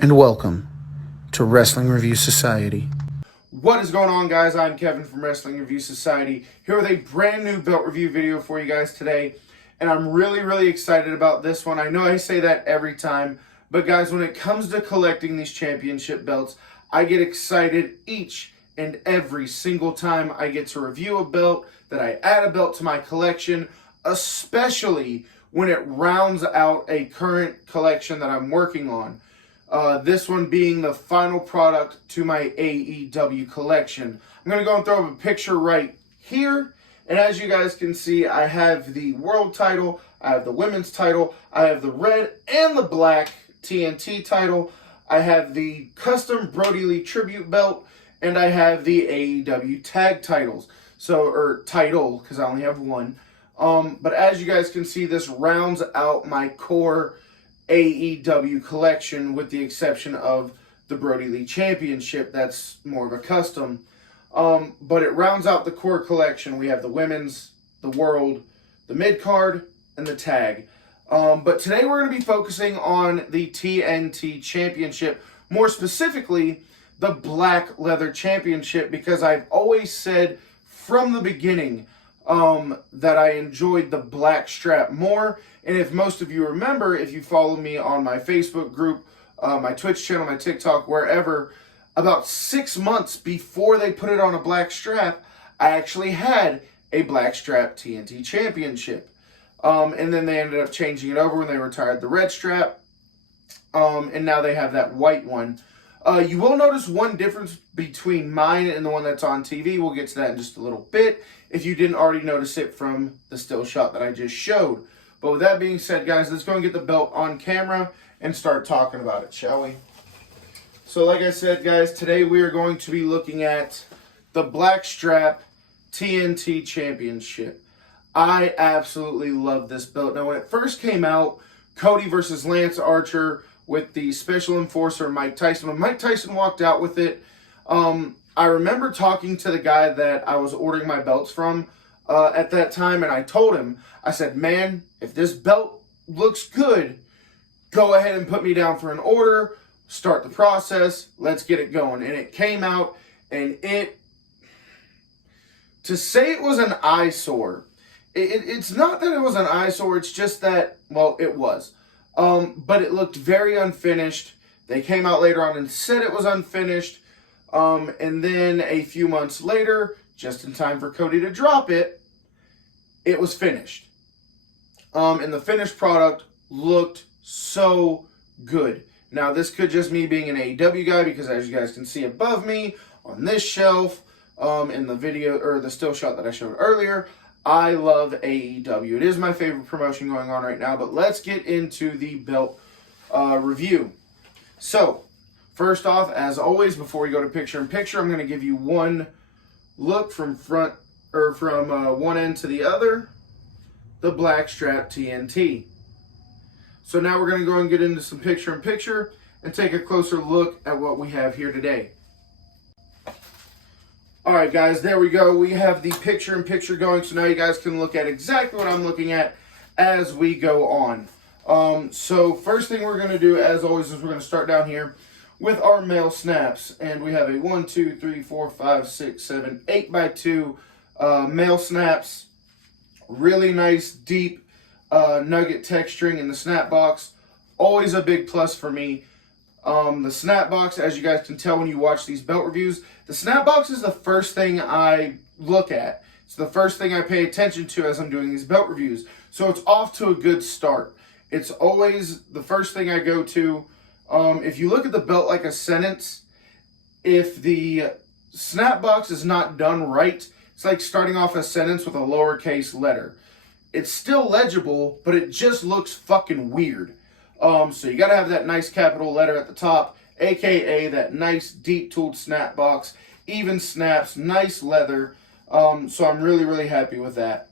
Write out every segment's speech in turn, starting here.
and welcome to Wrestling Review Society. What is going on, guys? I'm Kevin from Wrestling Review Society, here with a brand new belt review video for you guys today, and I'm really excited about this one. I know I say that every time, but guys, when it comes to collecting these championship belts, I get excited each and every single time I get to review a belt, that I add a belt to my collection, especially when it rounds out a current collection that I'm working on. This one being the final product to my AEW collection. I'm going to go and throw up a picture right here. And as you guys can see, I have the world title, I have the women's title, I have the red and the black TNT title, I have the custom Brody Lee tribute belt, and I have the AEW tag titles. Title, because I only have one. But as you guys can see, this rounds out my core AEW collection, with the exception of the Brody Lee Championship. That's more of a custom. But it rounds out the core collection. We have the women's, the world, the mid-card, and the tag. But today we're going to be focusing on the TNT Championship, more specifically the Black Leather Championship, because I've always said from the beginning that I enjoyed the black strap more. And if most of you remember, if you follow me on my Facebook group, my Twitch channel, my TikTok, wherever, about 6 months before they put it on a black strap, I actually had a black strap TNT Championship. And then they ended up changing it over when they retired the red strap. And now they have that white one. You will notice one difference between mine and the one that's on TV. We'll get to that in just a little bit, if you didn't already notice it from the still shot that I just showed. But with that being said, guys, let's go and get the belt on camera and start talking about it, shall we? So like I said, guys, today we are going to be looking at the Black Strap TNT Championship. I absolutely love this belt. Now, when it first came out, Cody versus Lance Archer with the special enforcer Mike Tyson. When Mike Tyson walked out with it, I remember talking to the guy that I was ordering my belts from at that time, and I told him, I said, man, if this belt looks good, go ahead and put me down for an order, start the process, let's get it going. And it came out, and to say it was an eyesore, it's not that it was an eyesore, it's just that, well, it was. But it looked very unfinished. They came out later on and said it was unfinished. And then a few months later, just in time for Cody to drop it, it was finished. And the finished product looked so good. Now, this could just me being an AEW guy, because as you guys can see above me on this shelf, in the video, or the still shot that I showed earlier, I love AEW. It is my favorite promotion going on right now, but let's get into the belt review. So, first off, as always, before we go to picture-in-picture, I'm going to give you one look from front, or from one end to the other, the Black Strap TNT. So now we're going to go and get into some picture-in-picture and take a closer look at what we have here today. Alright guys, there we go. We have the picture-in-picture going, so now you guys can look at exactly what I'm looking at as we go on. So first thing we're going to do, as always, is we're going to start down here with our male snaps. And we have a 1, 2, 3, 4, 5, 6, 7, 8x2 male snaps. Really nice, deep nugget texturing in the snap box. Always a big plus for me. The snap box, as you guys can tell when you watch these belt reviews, the snap box is the first thing I look at. It's the first thing I pay attention to as I'm doing these belt reviews. So it's off to a good start. It's always the first thing I go to. If you look at the belt like a sentence, if the snap box is not done right, it's like starting off a sentence with a lowercase letter. It's still legible, but it just looks fucking weird. So you gotta have that nice capital letter at the top, aka that nice deep tooled snap box, even snaps, nice leather. So I'm really happy with that.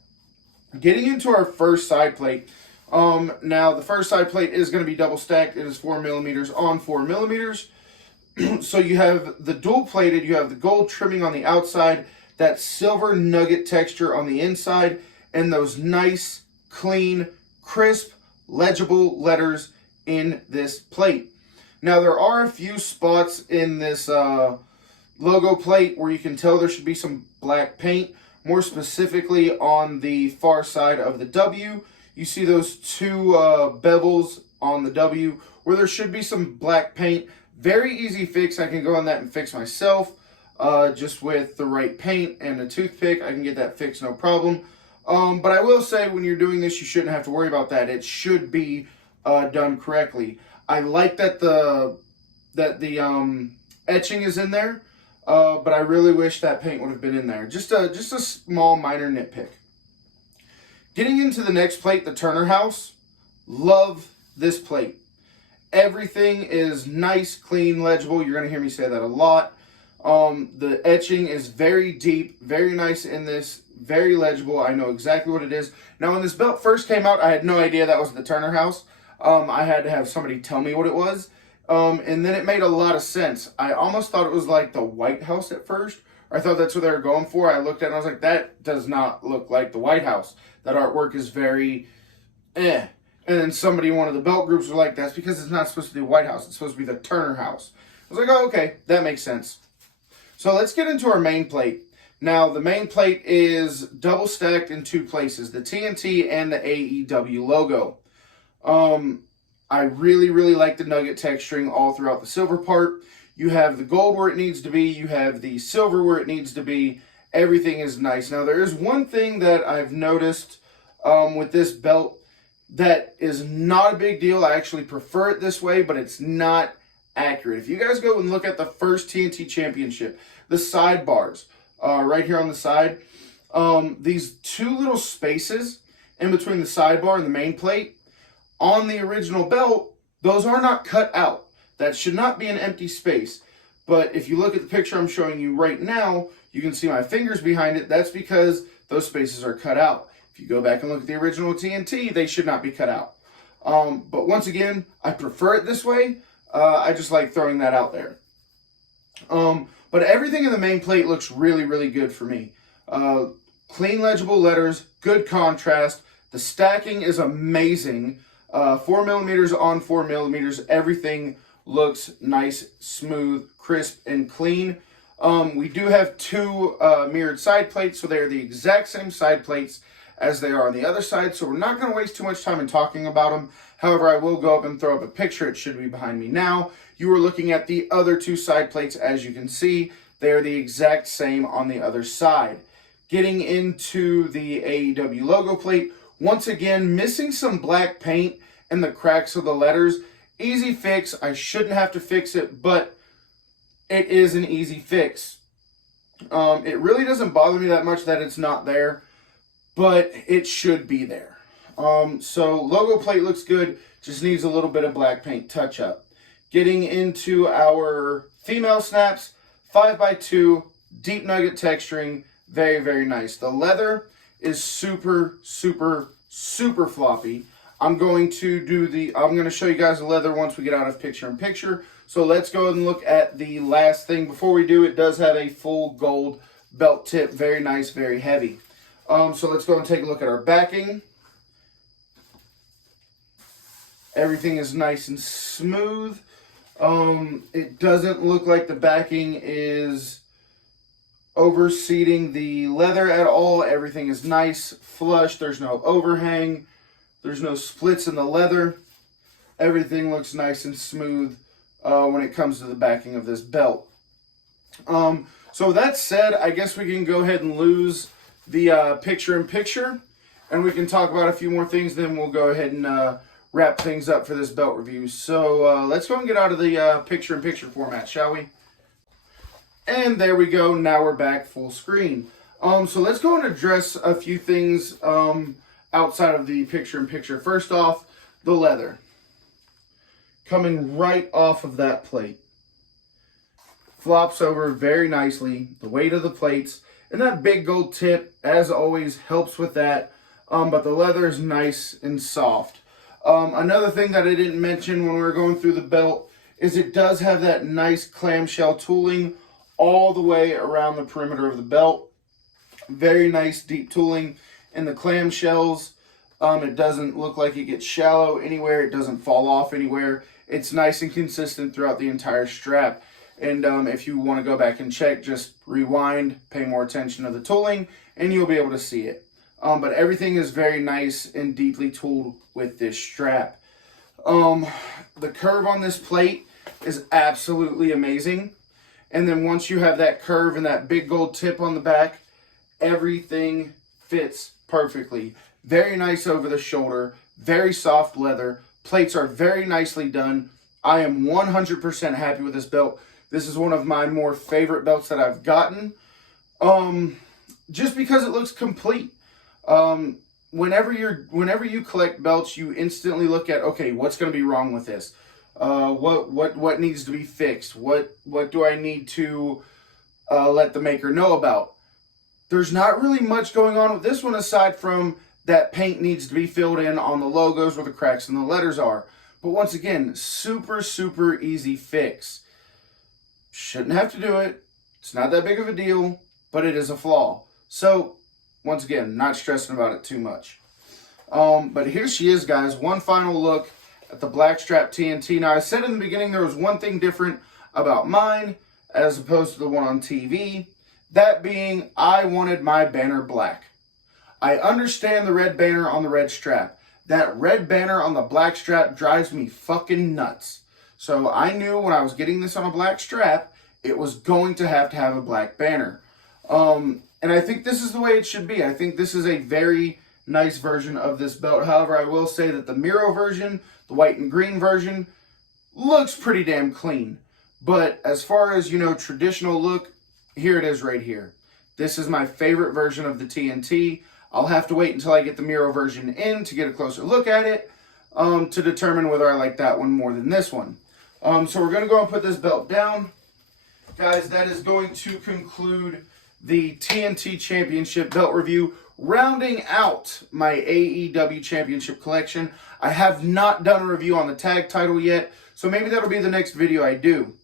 Getting into our first side plate. Now the first side plate is going to be double stacked. It is 4mm on 4mm. So you have the dual plated, you have the gold trimming on the outside, that silver nugget texture on the inside, and those nice, clean, crisp, legible letters in this plate. Now there are a few spots in this logo plate where you can tell there should be some black paint, more specifically on the far side of the W. You see those two bevels on the W where there should be some black paint. Very easy fix. I can go on that and fix myself just with the right paint and a toothpick. I can get that fixed, no problem. But I will say, when you're doing this, you shouldn't have to worry about that. It should be done correctly. I like that the etching is in there, but I really wish that paint would have been in there. Just a small minor nitpick. Getting into the next plate, the Turner House. Love this plate. Everything is nice, clean, legible. You're going to hear me say that a lot. The etching is very deep, very nice in this, very legible. I know exactly what it is. Now, when this belt first came out, I had no idea that was the Turner House. I had to have somebody tell me what it was. And then it made a lot of sense. I almost thought it was like the White House at first. Or I thought that's what they were going for. I looked at it and I was like, that does not look like the White House. That artwork is very eh. And then somebody, one of the belt groups, was like, that's because it's not supposed to be the White House. It's supposed to be the Turner House. I was like, oh, okay, that makes sense. So let's get into our main plate. Now, the main plate is double stacked in two places, the TNT and the AEW logo. I really, really like the nugget texturing all throughout the silver part. You have the gold where it needs to be. You have the silver where it needs to be. Everything is nice. Now, there is one thing that I've noticed with this belt that is not a big deal. I actually prefer it this way, but it's not accurate. If you guys go and look at the first TNT Championship, the sidebars, right here on the side, these two little spaces in between the sidebar and the main plate, on the original belt, those are not cut out. That should not be an empty space. But if you look at the picture I'm showing you right now, you can see my fingers behind it. That's because those spaces are cut out. If you go back and look at the original TNT, they should not be cut out. But once again, I prefer it this way. I just like throwing that out there. But everything in the main plate looks really, really good for me. Clean, legible letters, good contrast. The stacking is amazing. 4 millimeters on 4 millimeters. Everything looks nice, smooth, crisp, and clean. We do have two mirrored side plates, so they're the exact same side plates as they are on the other side, so we're not going to waste too much time in talking about them. However, I will go up and throw up a picture. It should be behind me now. You are looking at the other two side plates. As you can see, they are the exact same on the other side. Getting into the AEW logo plate, once again, missing some black paint in the cracks of the letters. Easy fix. I shouldn't have to fix it, but it is an easy fix. It really doesn't bother me that much that it's not there, but it should be there. So logo plate looks good, just needs a little bit of black paint touch up. Getting into our female snaps, 5x2, deep nugget texturing, very, very nice. The leather is super, super, super floppy. I'm going to show you guys the leather once we get out of picture in picture. So let's go and look at the last thing. Before we do, it does have a full gold belt tip. Very nice, very heavy. So let's go and take a look at our backing. Everything is nice and smooth. It doesn't look like the backing is overseating the leather at all. Everything is nice, flush. There's no overhang. There's no splits in the leather. Everything looks nice and smooth when it comes to the backing of this belt. So that said, I guess we can go ahead and lose the picture-in-picture, and we can talk about a few more things, then we'll go ahead and wrap things up for this belt review. So let's go and get out of the picture-in-picture format, shall we? And there we go. Now we're back full screen. So let's go and address a few things outside of the picture-in-picture. First off, the leather. Coming right off of that plate. Flops over very nicely. The weight of the plates. And that big gold tip, as always, helps with that. But the leather is nice and soft. Another thing that I didn't mention when we were going through the belt is it does have that nice clamshell tooling all the way around the perimeter of the belt. Very nice deep tooling in the clamshells. It doesn't look like it gets shallow anywhere. It doesn't fall off anywhere. It's nice and consistent throughout the entire strap. And if you want to go back and check, just rewind, pay more attention to the tooling, and you'll be able to see it. But everything is very nice and deeply tooled with this strap. The curve on this plate is absolutely amazing. And then once you have that curve and that big gold tip on the back, everything fits perfectly. Very nice over the shoulder, very soft leather. Plates are very nicely done. I am 100% happy with this belt. This is one of my more favorite belts that I've gotten. Just because it looks complete. Whenever you collect belts, you instantly look at, okay, what's going to be wrong with this? What needs to be fixed? What do I need to let the maker know about? There's not really much going on with this one aside from that paint needs to be filled in on the logos where the cracks in the letters are. But once again, super, super easy fix. Shouldn't have to do it. It's not that big of a deal, but it is a flaw. So, once again, not stressing about it too much. But here she is, guys. One final look at the Blackstrap TNT. Now, I said in the beginning there was one thing different about mine as opposed to the one on TV. That being, I wanted my banner black. I understand the red banner on the red strap. That red banner on the black strap drives me fucking nuts. So I knew when I was getting this on a black strap, it was going to have a black banner. And I think this is the way it should be. I think this is a very nice version of this belt. However, I will say that the Miro version, the white and green version, looks pretty damn clean. But as far as, traditional look, here it is right here. This is my favorite version of the TNT. I'll have to wait until I get the Miro version in to get a closer look at it to determine whether I like that one more than this one. So we're going to go and put this belt down. Guys, that is going to conclude the TNT Championship belt review, rounding out my AEW Championship collection. I have not done a review on the tag title yet, so maybe that'll be the next video I do.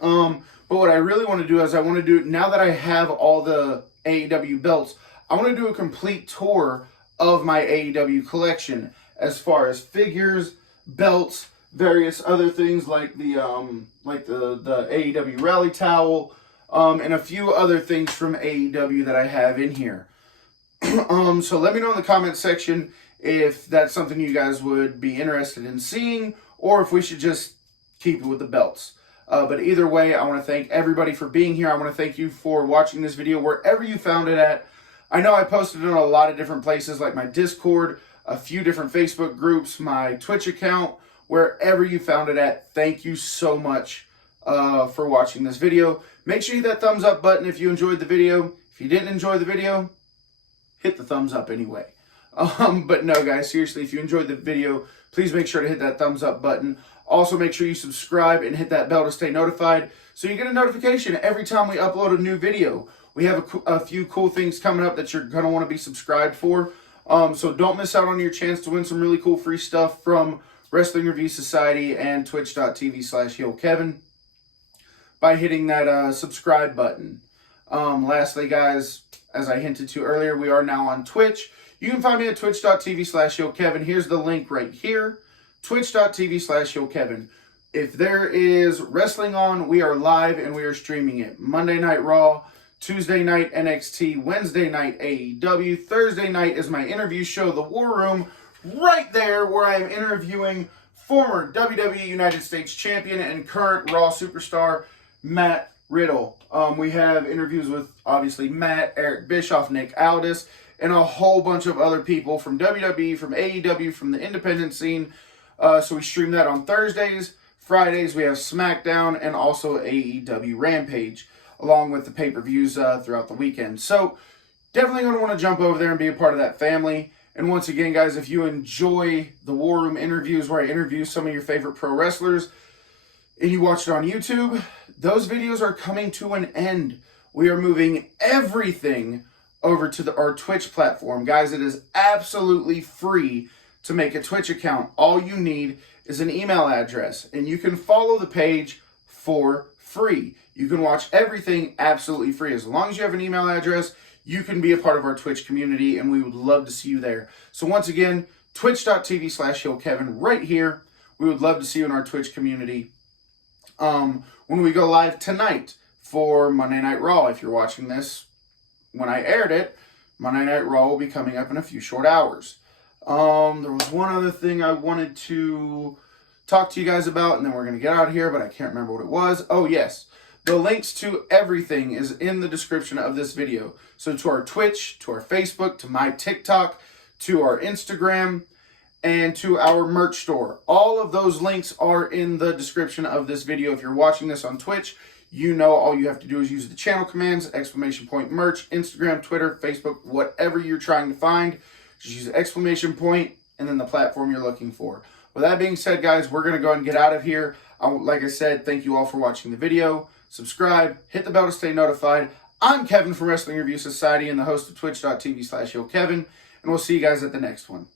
But what I really want to do is now that I have all the AEW belts, I want to do a complete tour of my AEW collection as far as figures, belts, various other things like the AEW rally towel, and a few other things from AEW that I have in here. So let me know in the comment section if that's something you guys would be interested in seeing, or if we should just keep it with the belts. But either way, I want to thank everybody for being here. I want to thank you for watching this video wherever you found it at. I know I posted it on a lot of different places like my Discord, a few different Facebook groups, my Twitch account, wherever you found it at. Thank you so much for watching this video. Make sure you hit that thumbs up button if you enjoyed the video. If you didn't enjoy the video, hit the thumbs up anyway. But no, guys, seriously, if you enjoyed the video, please make sure to hit that thumbs up button. Also, make sure you subscribe and hit that bell to stay notified so you get a notification every time we upload a new video. We have a few cool things coming up that you're going to want to be subscribed for. So don't miss out on your chance to win some really cool free stuff from Wrestling Review Society and twitch.tv/Heelkevin by hitting that subscribe button. Lastly, guys, as I hinted to earlier, we are now on Twitch. You can find me at twitch.tv/Heelkevin. Here's the link right here. Twitch.tv/Heelkevin. If there is wrestling on, we are live and we are streaming it. Monday Night Raw, Tuesday night NXT, Wednesday night AEW, Thursday night is my interview show, The War Room, right there where I am interviewing former WWE United States Champion and current Raw superstar Matt Riddle. We have interviews with, obviously, Matt, Eric Bischoff, Nick Aldis, and a whole bunch of other people from WWE, from AEW, from the independent scene. So we stream that on Thursdays. Fridays we have SmackDown and also AEW Rampage, along with the pay-per-views throughout the weekend. So definitely going to want to jump over there and be a part of that family. And once again, guys, if you enjoy the War Room interviews where I interview some of your favorite pro wrestlers and you watch it on YouTube, those videos are coming to an end. We are moving everything over to our Twitch platform. Guys, it is absolutely free to make a Twitch account. All you need is an email address, and you can follow the page for free. You can watch everything absolutely free. As long as you have an email address, you can be a part of our Twitch community, and we would love to see you there. So once again, twitch.tv/Heelkevin right here. We would love to see you in our Twitch community. When we go live tonight for Monday Night Raw, if you're watching this when I aired it, Monday Night Raw will be coming up in a few short hours. There was one other thing I wanted to talk to you guys about, and then we're going to get out of here, but I can't remember what it was. Oh, yes. The links to everything is in the description of this video. So to our Twitch, to our Facebook, to my TikTok, to our Instagram, and to our merch store. All of those links are in the description of this video. If you're watching this on Twitch, you know all you have to do is use the channel commands, !merch, Instagram, Twitter, Facebook, whatever you're trying to find. Just use !, and then the platform you're looking for. With that being said, guys, we're going to go ahead and get out of here. Like I said, thank you all for watching the video. Subscribe, hit the bell to stay notified. I'm Kevin from Wrestling Review Society and the host of twitch.tv/Heelkevin, and we'll see you guys at the next one.